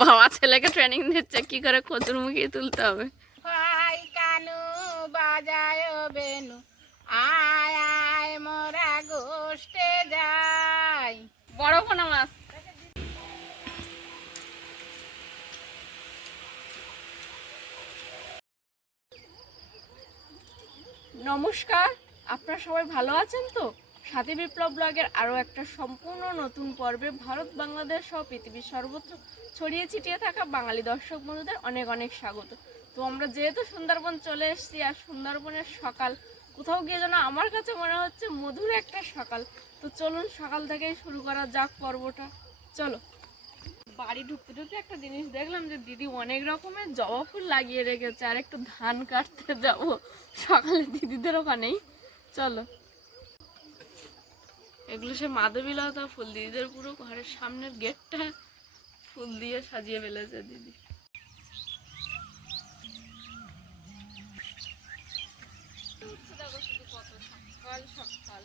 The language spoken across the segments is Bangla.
বাবা ছেলেকে ট্রেনিং দিচ্ছে কি করে কচুর মুখে তুলতে হবে? ভাই কানু বাজায় বেনু আয় আয় মোরা যাই। বড় পোনা মাছ নমস্কার আপনারা সবাই ভালো আছেন তো? সাথী বিপ্লব ব্লগের আরও একটা সম্পূর্ণ নতুন পর্বে ভারত, বাংলাদেশ সহ পৃথিবীর সর্বত্র ছড়িয়ে ছিটিয়ে থাকা বাঙালি দর্শক বন্ধুদের অনেক অনেক স্বাগত। তো আমরা যেহেতু সুন্দরবন চলে এসেছি আর সুন্দরবনের সকাল কোথাও গিয়ে যেন আমার কাছে মনে হচ্ছে মধুর একটা সকাল। তো চলুন সকাল থেকেই শুরু করা যাক পর্বটা। চলো। বাড়ি ঢুকতে ঢুকতে একটা জিনিস দেখলাম যে দিদি অনেক রকমের জবা ফুল লাগিয়ে রেখেছে, আর একটু ধান কাটতে যাব। সকালে দিদিদের ওখানেই। চলো। এগুলো সে মাধবীলতা ফুল দিদিদের পুরো ঘরের সামনের গেটটা ফুল দিয়ে সাজিয়ে ফেলেছে দিদি। সকাল সকাল।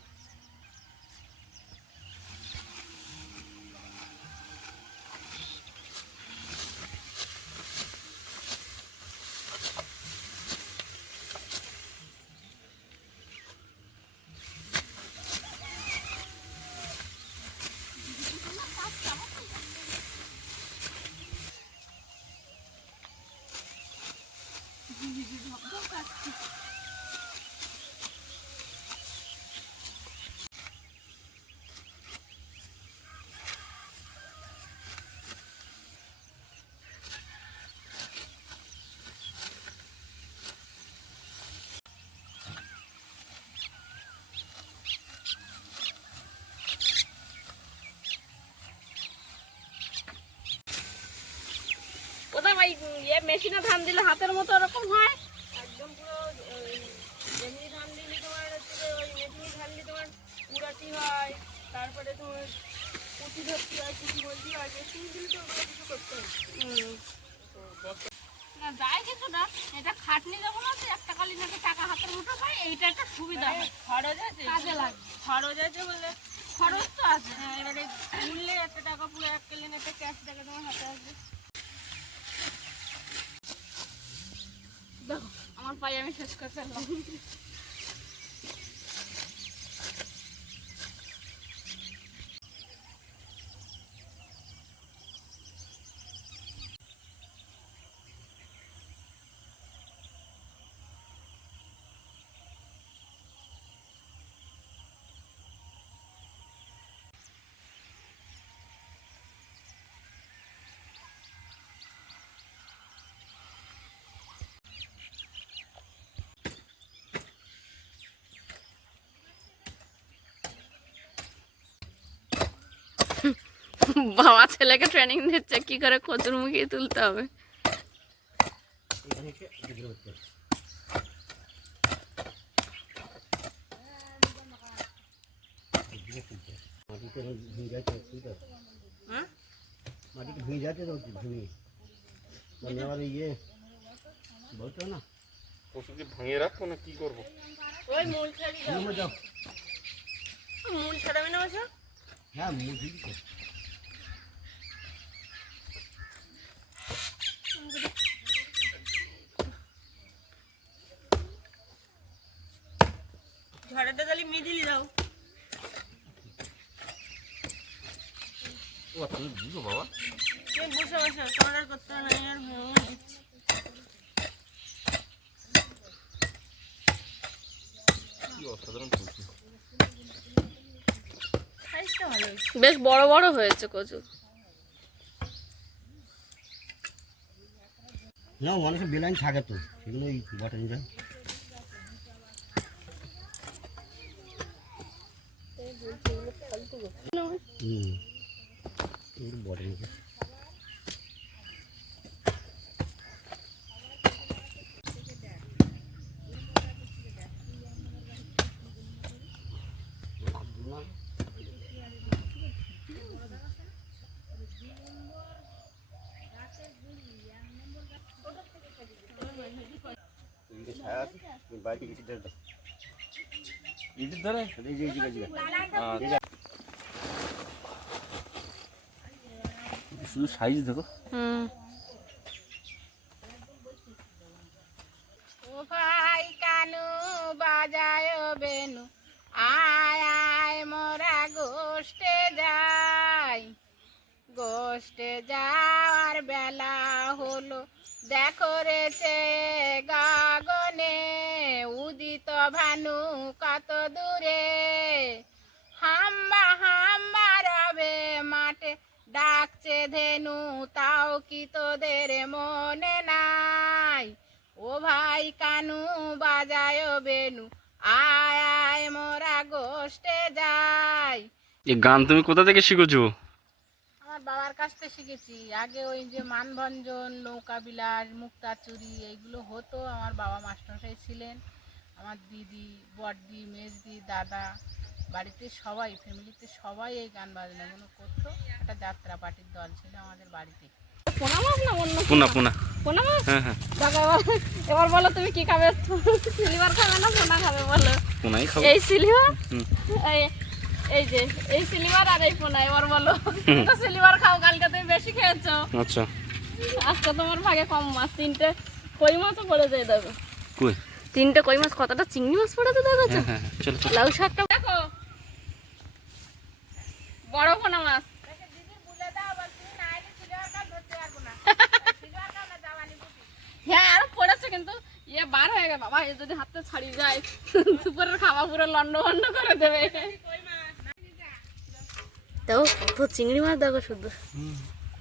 কোথায় ইয়ে মেশিনে ধান দিলে হাতের মতো ওরকম হয়? একদম পুরো ওই, এমনি ধান দিলে তোমার হচ্ছে ওই মেশিনি ধান দিলে তোমার পুরাটি হয় তারপরে তোমার কুচি ধরতে হয় কুচি বলতে হয় মেশিন দিলে তো ওগুলো কিছু করতে হয়। না যায় কিছু না এটা খাটনি যখন আছে একটা কালি নাকি টাকা হাতের মুঠো পায় এইটা একটা সুবিধা হয়। খরচ আছে কাজে লাগে। খরচ আছে বলে। খরচ তো আছে। হ্যাঁ, এবারে মূল্যে একটা টাকা পুরো এক কেলেন একটা ক্যাশ টাকা তোমার হাতে আসবে। দেখো আমার পায়ে বাবা ছেলেকে ট্রেনিং দিচ্ছে কি করে কচুর মুখে তুলতে হবে? হ্যাঁ ও বাবা বসে বসে আর করতে না আর বেশ বড় বড় হয়েছে কচু। না মানুষের বেলাইন থাকে তো, সেগুলো ওই বটে যায় হুম। আছে তুমি বাইরে ধরে ইটির ধারে এই যে এই যে এই যে আচ্ছা শুধু সাইজ দেখো। হুম। ও ভাই কানু বাজায় বেনু আয় আয় মোরা যাই। গোষ্ঠে যাওয়ার বেলা হলো দেখো রেছে গাগনে উদিত ভানু কত দূরে? কি তোদের মনে নাই। ও ভাই কানু বাজায় বেনু আয় আয় মোরা গোষ্ঠে যাই। এই গান তুমি কোথা থেকে শিখেছো? আমার বাবার কাছ থেকে শিখেছি। আগে ওই যে মানভঞ্জন নৌকা বিলাস মুক্তাচুরি এইগুলো হতো। আমার বাবা মাস্টারমশাই ছিলেন। আমার দিদি বড়দি মেজদি দাদা বাড়িতে সবাই ফ্যামিলিতে সবাই এই গান বাজনাগুলো করতো। একটা যাত্রা পার্টির দল ছিল আমাদের বাড়িতে। পোনা মাছ না অন্য পুনা পুনা? পোনা। মাছ? হ্যাঁ হ্যাঁ। এবার বলো তুমি কি খাবে? সিলিভার খাবে না পোনা খাবে বলো? পুনাই খাব। এই সিলিভার? এই এই যে এই সিলিভার আর এই পোনা এবার বলো। তো সিলিভার খাও কালকে তুমি বেশি খেয়েছো। আচ্ছা। আজকে তোমার ভাগে কম মাছ তিনটে কই মাছও পড়েছে এই দেখো। কই? তিনটে কই মাছ কতটা চিংড়ি মাছ হ্যাঁ, চলো চলো। লাউ শাকটা দেখো। বড় পোনা মাছ দিদির বলে দাও আবার তুমি না এলে সিলভার কাপ ধরতে পারব না সিলভার কাপ না জামানি বুঝি হ্যাঁ আরও পড়েছে কিন্তু। ইয়ে বার হয়ে গেছে। বাবা এ যদি হাতে ছাড়িয়ে যায় দুপুরের খাওয়া পুরো লন্ড ভন্ড করে দেবে। দেখো কত চিংড়ি মাছ দেখো শুধু।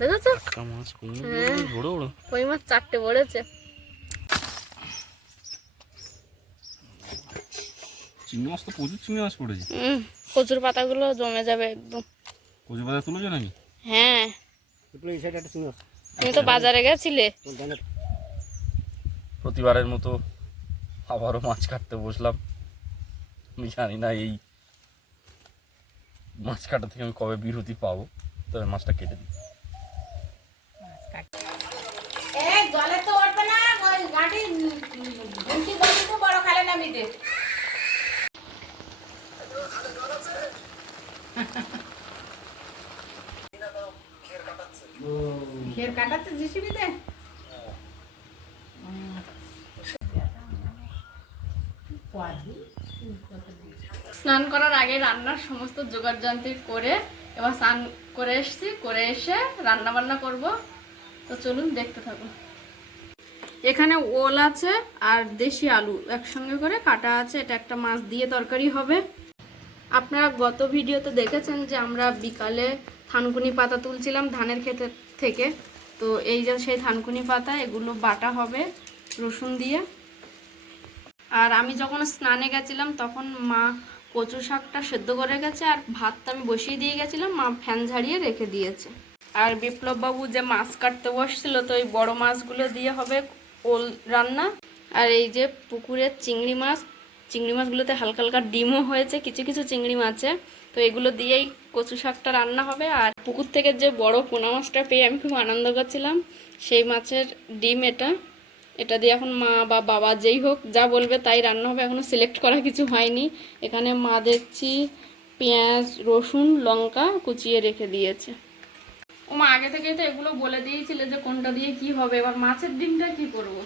দেখেছ? মাছ কই হ্যাঁ। বড় বড়। কই মাছ? চারটে পড়েছে। চিংড়ি মাছ তো প্রচুর চিংড়ি মাছ পড়েছে। হুম কচুর পাতাগুলো জমে যাবে একদম। কচু পাতা তুলেছো নাকি? হ্যাঁ। একটু এই সাইডে একটা শুনো তুমি তো বাজারে গেছিলে? প্রতিবারের মতো আবারও মাছ কাটতে বসলাম। আমি জানি না এই মাছ কাটা থেকে আমি কবে বিরতি পাবো তবে মাছটা কেটে দিই। জলে তো উঠবে না বড় খালে ঘের কাটাচ্ছে জিসিবি স্নান করার আগে রান্নার সমস্ত জোগাড় যন্ত্র করে এবার স্নান করে এসছি, করে এসে রান্না বান্না করব। তো চলুন দেখতে থাকুন। এখানে ওল আছে আর দেশি আলু একসঙ্গে করে কাটা আছে। এটা একটা মাছ দিয়ে তরকারি হবে। আপনারা গত ভিডিওতে দেখেছেন যে আমরা বিকালে থানকুনি পাতা তুলছিলাম ধানের ক্ষেতে থেকে। তো এই যে সেই থানকুনি পাতা, এগুলো বাটা হবে রসুন দিয়ে। আর আমি যখন স্নানে গেছিলাম, তখন মা কচু শাকটা সেদ্ধ করে গেছে আর ভাতটা আমি বসিয়ে দিয়ে গেছিলাম, মা ফ্যান ঝাড়িয়ে রেখে দিয়েছে। আর বিপ্লব বাবু যে মাছ কাটতে বসছিল, তো ওই বড় মাছগুলো দিয়ে হবে ওল রান্না। আর এই যে পুকুরের চিংড়ি মাছ, চিংড়ি মাছগুলোতে হালকা হালকা ডিমও হয়েছে, কিছু কিছু চিংড়ি মাছে। তো এগুলো দিয়েই কচু শাকটা রান্না হবে। আর পুকুর থেকে যে বড় পোনা মাছটা পেয়ে আমি খুব আনন্দ করছিলাম। সেই মাছের ডিম এটা। এটা দিয়ে এখন মা বা বাবা যেই হোক যা বলবে তাই রান্না হবে। এখনও সিলেক্ট করা কিছু হয়নি। এখানে মা দেখছি পেঁয়াজ রসুন লঙ্কা কুচিয়ে রেখে দিয়েছে। ও মা আগে থেকে তো এগুলো বলে দিয়েছিলে যে কোনটা দিয়ে কি হবে। এবার মাছের ডিমটা কি করব?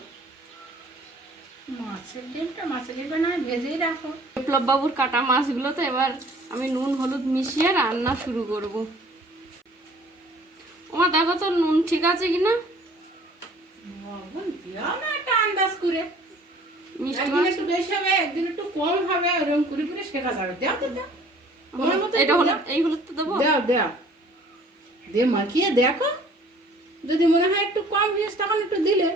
মাছের ডিমটা মাছের ডিমটা না ভেজেই রাখো। বিপ্লব বাবুর কাটা মাছগুলোতে এবার আমি নুন হলুদ মিশিয়ে রান্না শুরু করব। ওমা দেখো তো নুন ঠিক আছে কিনা? লবণ দিও না একটা আন্দাজ করে। একদিন একটু বেশি হবে একদিন একটু কম হবে ওরকম করে করে শেখা যাবে। দাও তো দাও। তোমার এটা হলো এই হলুদ তো দেবো? দাও দাও। দে মাখিয়ে দেখো। যদি মনে হয় একটু কম হয়েছে তখন একটু দিলে।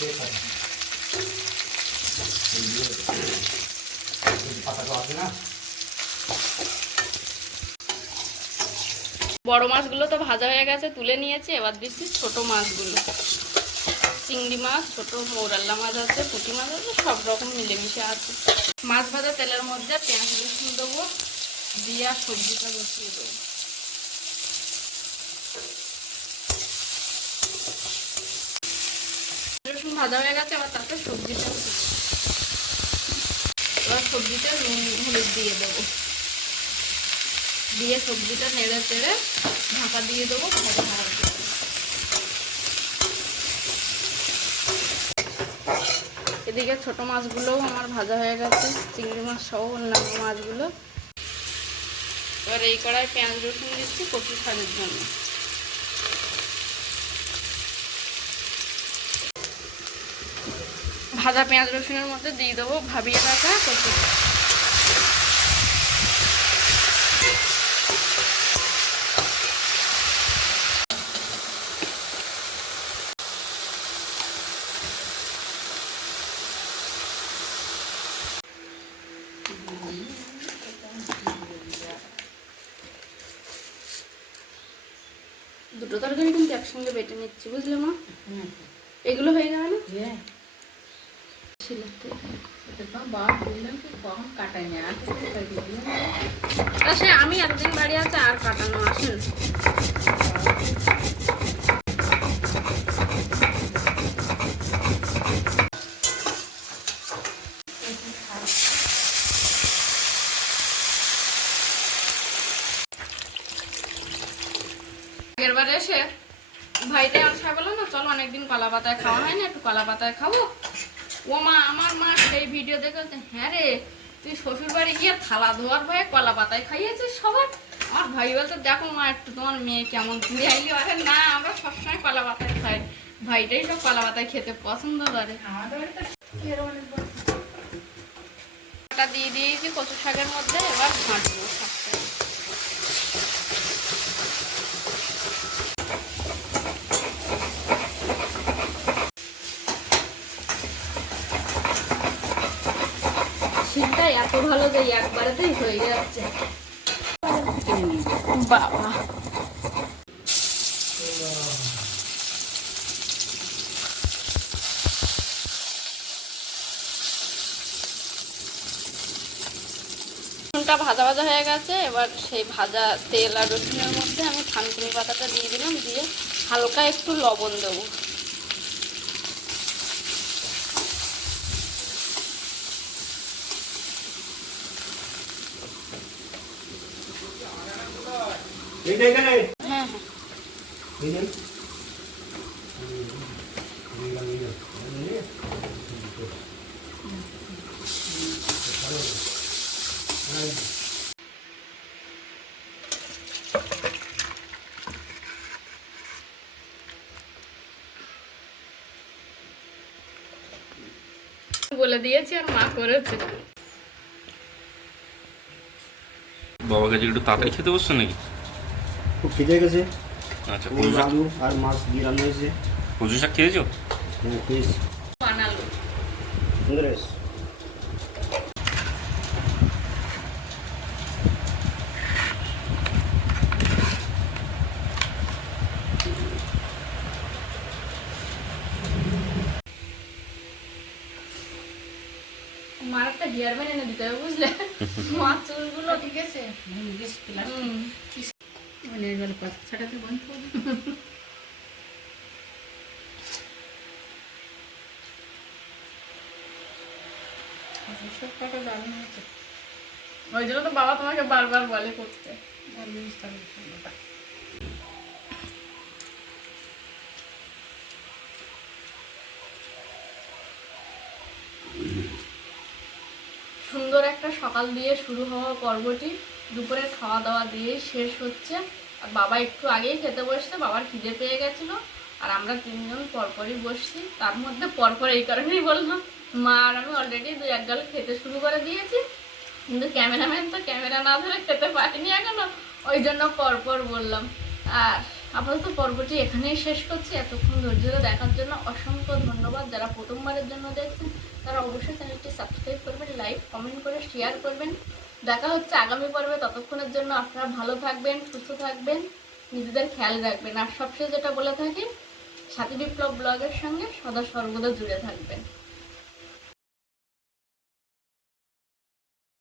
গিয়ে খাবে বড় মাছগুলো তো ভাজা হয়ে গেছে, তুলে নিয়েছি। এবার দিচ্ছি ছোট মাছগুলো। চিংড়ি মাছ, ছোট মৌরাল্লা মাছ আছে, পুঁটি মাছ আছে, সব রকম মিলেমিশে আছে। মাছ ভাজা তেলের মধ্যে পেঁয়াজ রসুন দেবো, দিয়ে আর সবজিটা মিশিয়ে দেবো রসুন ভাজা হয়ে গেছে, এবার তাতে সবজিটা এবার সবজিটা নুন, হলুদ দিয়ে দেবো। দিয়ে সবজিটা নেড়ে চেড়ে ঢাকা দিয়ে দেবো, ভাজা হওয়ার। এদিকে ছোট মাছগুলোও আমার ভাজা হয়ে গেছে, চিংড়ি মাছ সহ অন্যান্য মাছগুলো। এবার এই কড়াই পেঁয়াজ রসুন দিচ্ছি কচু শাকের জন্য। ভাজা পেঁয়াজ রসুনের মধ্যে দিয়ে দেবো ভাবিয়ে রাখা কচু দুটো তরকারি কিন্তু একসঙ্গে বেটে নিচ্ছি বুঝলে মা? এগুলো হয়ে যাবে না। তা সে আমি এতদিন বাড়ি আছে, আর কাটানো আসেন আগের এসে ভাইটাই আশা বলল না, চলো অনেকদিন কলা পাতায় খাওয়া হয় না, একটু কলা পাতায় খাব। ও মা আমার মা সেই ভিডিও দেখে হ্যাঁ রে তুই শ্বশুর বাড়ি গিয়ে থালা ধোয়ার ভয়ে কলা পাতায় খাইয়েছিস সবার? আমার ভাই বলতে দেখো মা একটু তোমার মেয়ে কেমন ঘুরে আইলি। আরে না আমরা সবসময় কলা পাতায় খাই। ভাইটাই সব কলা পাতায় খেতে পছন্দ করে। দিয়ে দিয়েছি কচু শাকের মধ্যে এবার ঘাঁটবো শাকটা শীতটা একবারেতেই হয়ে যাচ্ছে। ভাজা ভাজা হয়ে গেছে, এবার সেই ভাজা তেল আর রসুনের মধ্যে আমি থানকুনি পাতাটা দিয়ে দিলাম, দিয়ে হালকা একটু লবণ দেবো। এইটা এখানে? হ্যাঁ হ্যাঁ। বলে দিয়েছি আর মা করেছে। বাবার কাছে একটু তাড়াতাড়ি খেতে বসছো নাকি? খুব খিদে গেছে। আচ্ছা ওই কচু শাক আলু আর মাছ দিয়ে রান্না হয়েছে। কচু শাক খেয়েছো? হ্যাঁ খেয়েছি। বানালো। সুন্দর হয়েছে। মার একটা হেয়ার ব্যান্ড এনে দিতে হবে বুঝলে? মার চুলগুলো ঠিক আছে। তোমাকে বারবার বলে করতে। সুন্দর একটা সকাল দিয়ে শুরু হওয়া পর্বটি। দুপুরে খাওয়া দাওয়া দিয়ে শেষ হচ্ছে। আর বাবা একটু আগেই খেতে বসছে, বাবার খিদে পেয়ে গেছিল। আর আমরা তিনজন পরপরই বসছি, তার মধ্যে পরপর এই কারণেই বললাম, মা আর আমি অলরেডি দু এক গাল খেতে শুরু করে দিয়েছি, কিন্তু ক্যামেরাম্যান তো ক্যামেরা না ধরে খেতে পারিনি এখনও। ওই জন্য পরপর বললাম। আর আপাতত পর্বটি এখানেই শেষ করছি। এতক্ষণ ধৈর্য দেখার জন্য অসংখ্য ধন্যবাদ। যারা প্রথমবারের জন্য দেখছেন, তারা অবশ্যই চ্যানেলটি সাবস্ক্রাইব করবেন লাইক কমেন্ট করে শেয়ার করবেন। দেখা হচ্ছে আগামী পর্বে। ততক্ষণের জন্য আপনারা ভালো থাকবেন, সুস্থ থাকবেন, নিজেদের খেয়াল রাখবেন। আর সবশেষে যেটা বলে থাকি সাথী বিপ্লব ব্লগের সঙ্গে সদা সর্বদা জুড়ে থাকবেন।